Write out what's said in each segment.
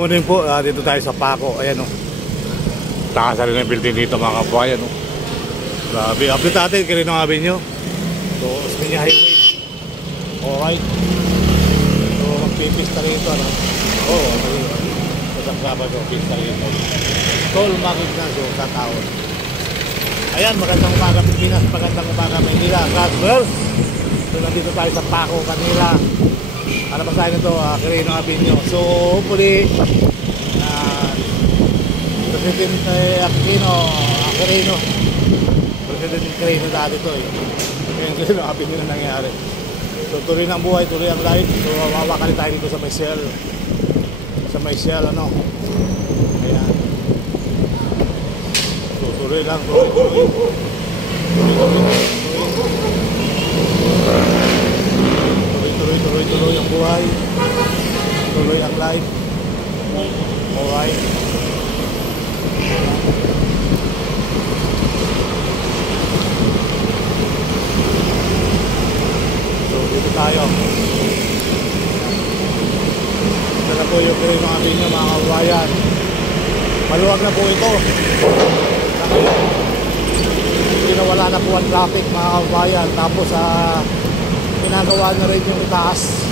Morning po, dito tayo sa Paco. Ayan o. Takas rin ng building dito mga kabayan o. Grabe, update natin kaya rin ang avenue. So, Osmeña Highway. Alright. So, magpipista rito ano. Oo, masagsaban o, pista rito. Tol, makit na so, sa taon. Ayan, magandang umaga Pilipinas, magandang umaga Manila. Godwell. So, nandito tayo sa Paco kanila. Ano ba sa'yo nito, Quirino Avenue. So, hopefully, President Quirino dati ito eh. Ngayon Quirino Avenue na nangyari. So, tuloy ng buhay, tuloy ang life. So, wawakalin tayo dito sa Maisiel. Sa Maisiel, ano. Ayan. So, tuloy lang, tuloy. Tuloy ang buhay, tuloy ang life. Alright. So dito tayo. Ito na po yung Quirino Avenue mga kabayan. Maluwag na po ito. Hindi na wala na po ang traffic mga kabayan. Tapos ginagawa na rin yung itaas.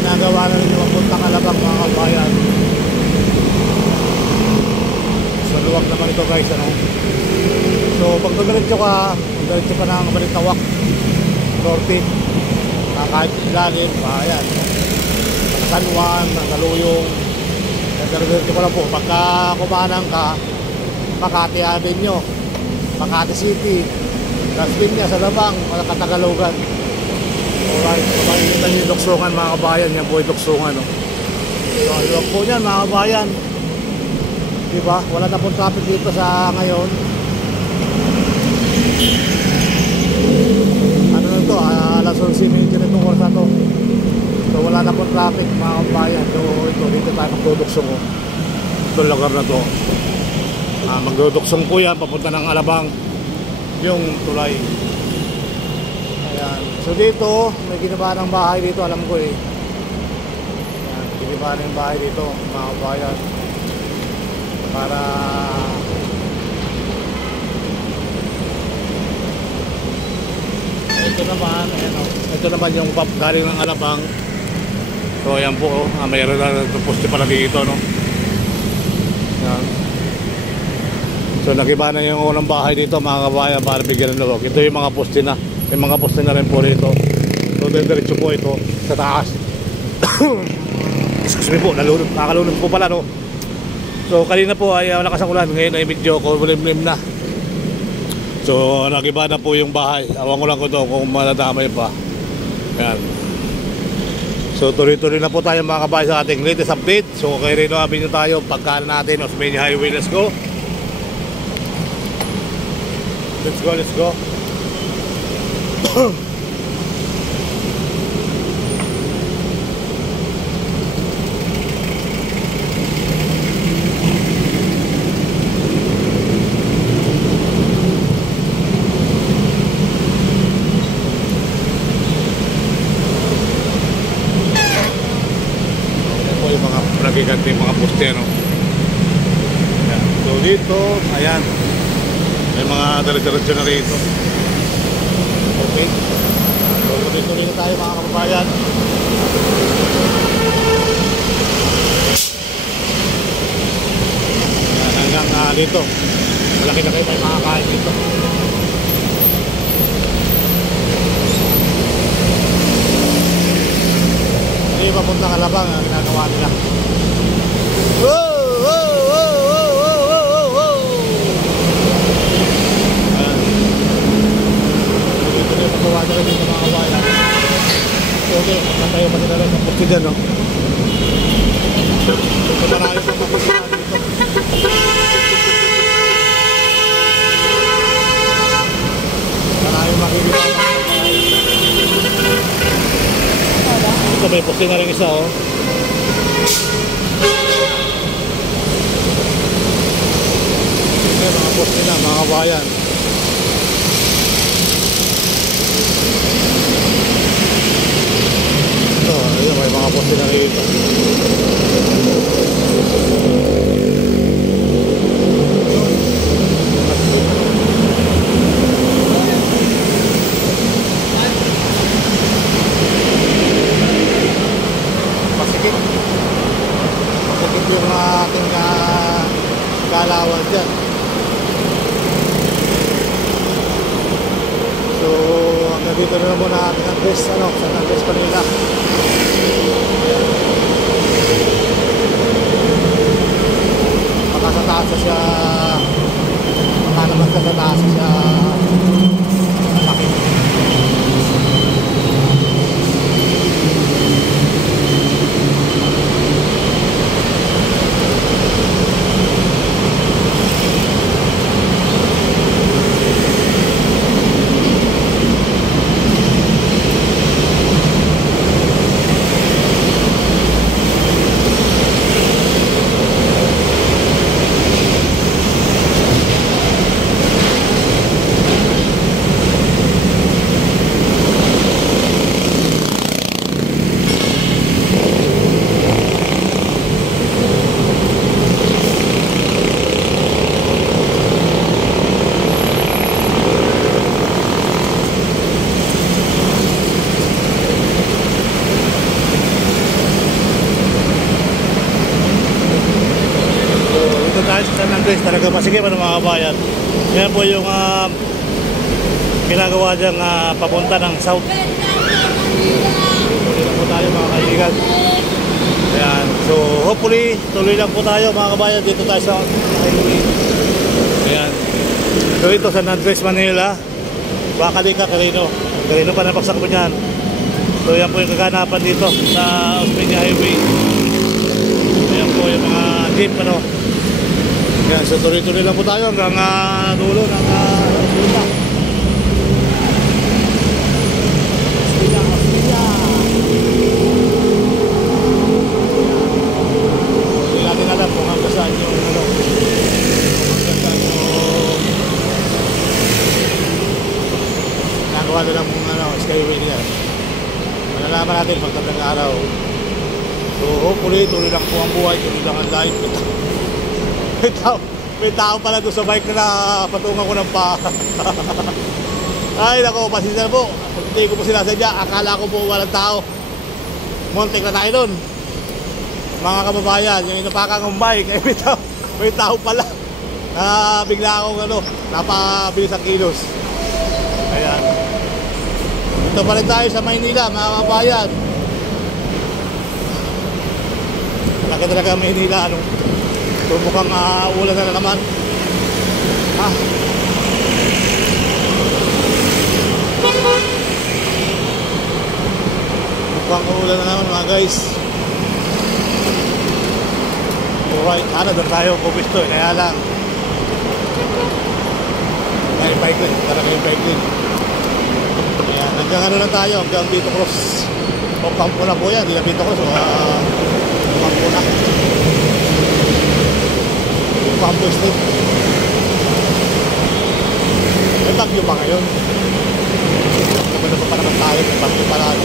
Ginagawa na rin yung papuntang Alabang mga kabayan. Maluwag naman ito guys ano. So pag nagdiretso ka ng Balintawak Norte, kahit ilalim ayan San Juan, Saluyong, nagdiretso ka lang po. Pagka kumanang ka Makati Avenue, Makati City, Las Piñas, sa Alabang, Katagalogan. Alright, makikita niyo yung Luksungan mga kabayan. Yan po yung Luksungan no? So, iwag po yan mga kabayan. Diba? Wala na pong traffic dito sa ngayon. Ano na ito? Alas 11:20 na itong oras na ito. So wala na pong traffic mga kabayan. So ito, dito tayo magduduksong ko. Itong lugar na ito. Magduduksong po yan, papunta ng Alabang yung tulay. Ayan. So dito may ginawa ng bahay dito, alam ko eh. Ayan, ginawa ng bahay dito mga kabayan. Para ito naman, ayan o. Ito naman yung galing ng Alabang. So ayan po oh. Mayroon na poste pala dito no. Ayan. So nagiba na yung unang bahay dito mga kabayan para bigyan ng loob. Ito yung mga poste na. May mga poste na rin po dito. So diretso po ito sa taas. Excuse me po, nakalunod po pala no. So kanina po ay malakas ang ulan. Ngayon ay medyo kulimlim na. So nagiba na po yung bahay. Awan ko lang ko to kung maladamay pa. Ayan. So tuloy-tuloy na po tayo mga kabayan sa ating latest update. So kay Quirino Avenue tayo. Pagkaan natin Osmeña Highway. Let's go. Let's go, let's go. Nagiganti mga poste no. Ayan. So dito, ayan. May mga diretso na rito. Okay. So tuloy-tuloy na tayo mga kababayan. Hanggang dito. Malaki na kayo tayo makakain dito. Hindi papuntang Alabang ang ginagawa nila. Whoa, whoa, whoa, whoa, whoa, whoa, whoa. Ayan. Dito na yung magawa nila dito mga kabayan. Okay, magkatayo pa nila lang ang poste dyan no. So marami pang makikita dito. Marami makikita. Ito may poste na rin isa oh. Mga poste na mga kabayan. Ito, ayun dito na muna ating address, San Andres, Manila. Baka sa taas na siya, baka naman sa taas na siya malaki. San Andres talaga masigip mga kabayan. Yan po yung ginagawa diyang papunta ng south. Tuloy lang po tayo mga kaibigan. Ayan. So hopefully tuloy lang po tayo mga kabayan. Dito tayo sa highway. Ayan. So ito San Andres, Manila. Bakalika, Carino pa napaksak po niyan. So yan po yung kaganapan dito sa Australia Highway. Ayan po yung mga jeep Yan, so tuloy-tuloy lang po tayo hanggang dulo ng Australia. Hindi natin alam kung hanggang saan yung nagawa na lang mong skyway nila. Malalaman natin pagdating ng araw. So hopefully tuloy lang po ang buhay, tuloy lang ang life. May tao pala doon sa bike na patungan ko ng pa. Ay nako, pasensya na po. Hindi ko po sinasadya. Akala ko po walang tao. Montek na tayo doon. Mga kababayan, yung inapakan ng bike, may tao pala. Bigla akong napabilis ang kilos. Ayan. Ito pa rin tayo sa Maynila, mga kababayan. Laki talaga Maynila, So mukhang ulan na naman. Mukhang ulan na naman mga guys. Alright, sana doon tayo pupisto. Kaya lang may bike lane. Talaga yung bike lane. Ayan, hanggang lang tayo. Hanggang Vito Cross. O Campo na po yan. Hindi na Vito Cross. Campo na. Campo State. May bagyo pa ngayon. Maganda pa naman tayo. May bagyo pa lang.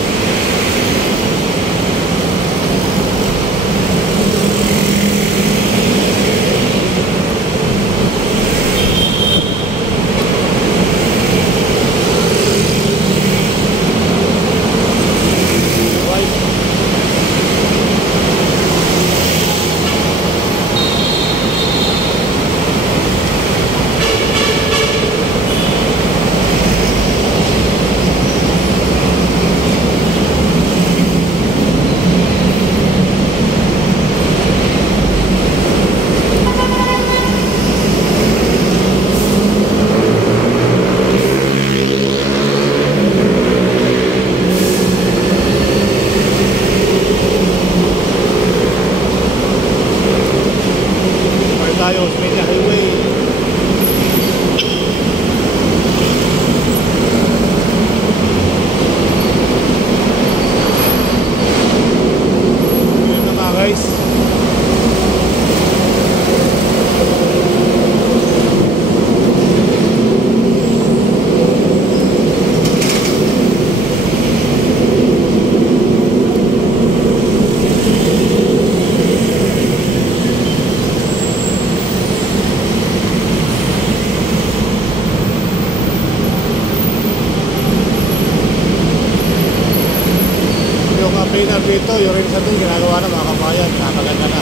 Dito, yung rin sa doon, ginagawa na mga kabayan, nakaganda na.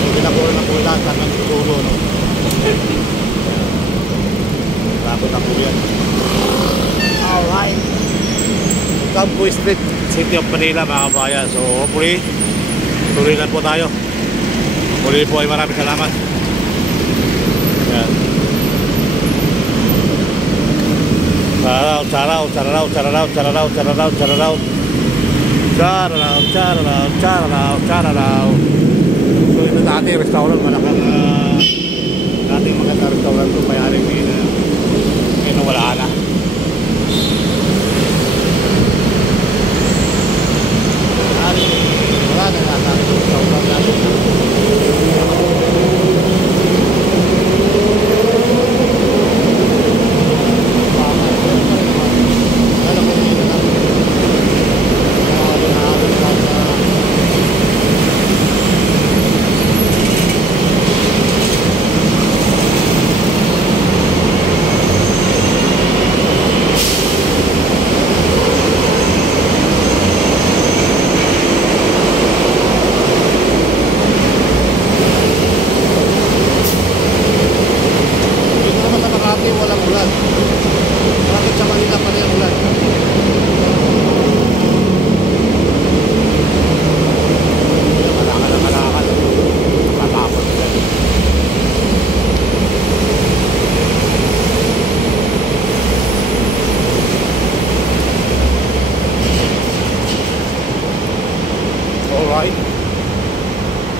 Yung ginagawa na po lahat, hanggang dulo, Takot ako yan. Alright. Campo Street, City of Manila mga kabayan. So hopefully tuloy lang po tayo. Muli po ay maraming salamat. Yan. Shout out. So ito dati restaurant, malakang dating maganda restaurant ko, mayaring wala na. Wala na restaurant natin.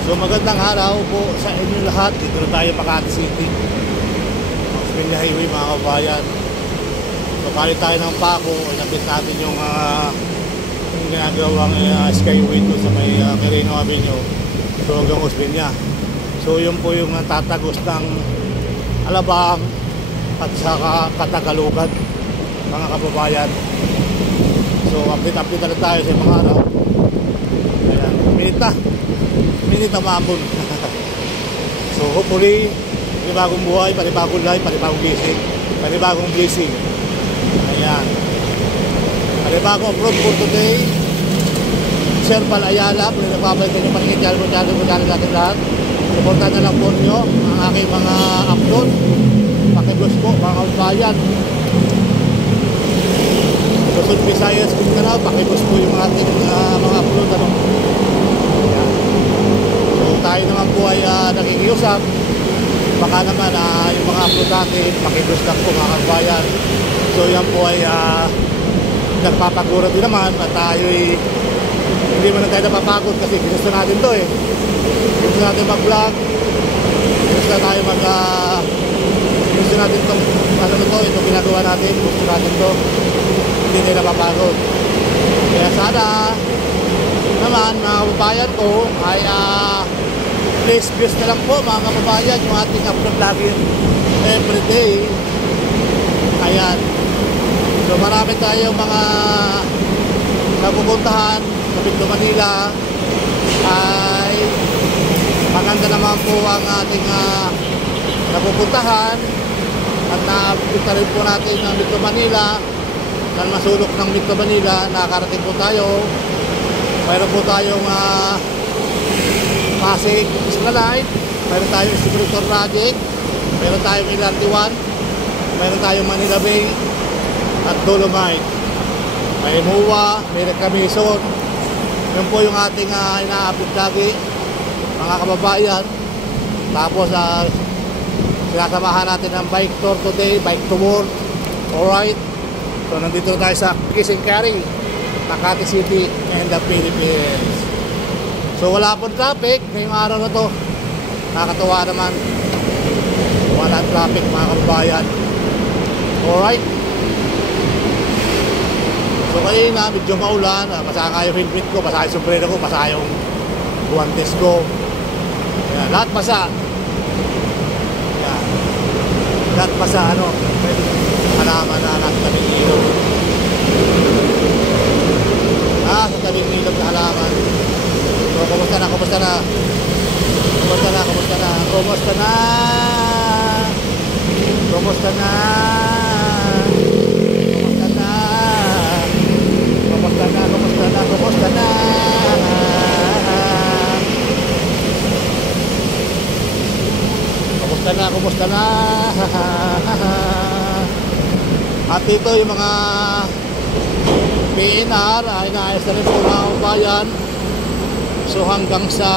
So magandang araw po sa inyo lahat. Dito na tayo Makati City, Australia Highway mga kabayan. So kalit tayo ng pako, inabit natin yung ginagawang Skyway to sa may Quirino Avenue, so hanggang Australia. So yun po yung tatagos ng Alabang at saka Katagalugan mga kababayan. So update na tayo sa mga araw. Ayan, minute na maabon. So hopefully panibagong buhay, panibagong life, panibagong blessing. Ayan, panibagong upload for today. Sir Pal Ayala, kung nagpapalitan yung paningin channel natin lahat, supportan na lang po nyo ang aking mga upload. Pakiblos po mga kabayan. Luzon, Visayas, Mindanao, pakiblos po yung ating mga upload. Ayan. So tayo naman po ay nakikiusap. Baka naman yung mga upload natin, pakiblos lang po mga kabayan. So yan po ay nagpapagura din naman at tayo ay hindi mo na tayo napapagod kasi gusto natin to eh. Gusto natin mag-vlog, gusto tayo gusto natin itong itong ginagawa natin, gusto natin to, hindi tayo napapagod. Kaya sana naman mga kababayan ko ay please views na lang po mga kababayan yung ating upload lagi everyday. Ayan, so marami tayo mga napupuntahan sa Bicto, Manila. Ay maganda naman po ang ating napupuntahan at napunta rin po natin ang Bicto, Manila. Nang masulok ng Bicto, Manila, nakarating po tayo. Mayroon po tayong Pasig Esplanade, mayroon tayong Espiritu Project, mayroon tayong LRT1, mayroon tayong Manila Bay at Dolomite. May MUA, may Reclamation. Yun po yung ating ina-update lagi mga kababayan. Tapos sinasamahan natin ng bike tour today, bike to work. Alright, so nandito tayo sa Kiss and Carry, Makati City and the Philippines. So wala pong traffic ngayong araw na to. Nakakatuwa naman, wala traffic mga kababayan. Alright, so kanina medyo maulan, basa nga yung helmet ko, basa yung sombrero ko, basa yung guwantes ko. Ayan, lahat basa. Ayan, lahat basa halaman na nasa tabing ilog. Sa tabing ilog na halaman. So kumusta na? Kumusta na? Kumusta na? Kumusta na? Kumusta na? Kumusta na? Kumusta na? Kumusta na? Kumusta na? Kumusta na? Kumusta na? At ito yung mga PNR, inaayos na rin po mga kabayan. So hanggang sa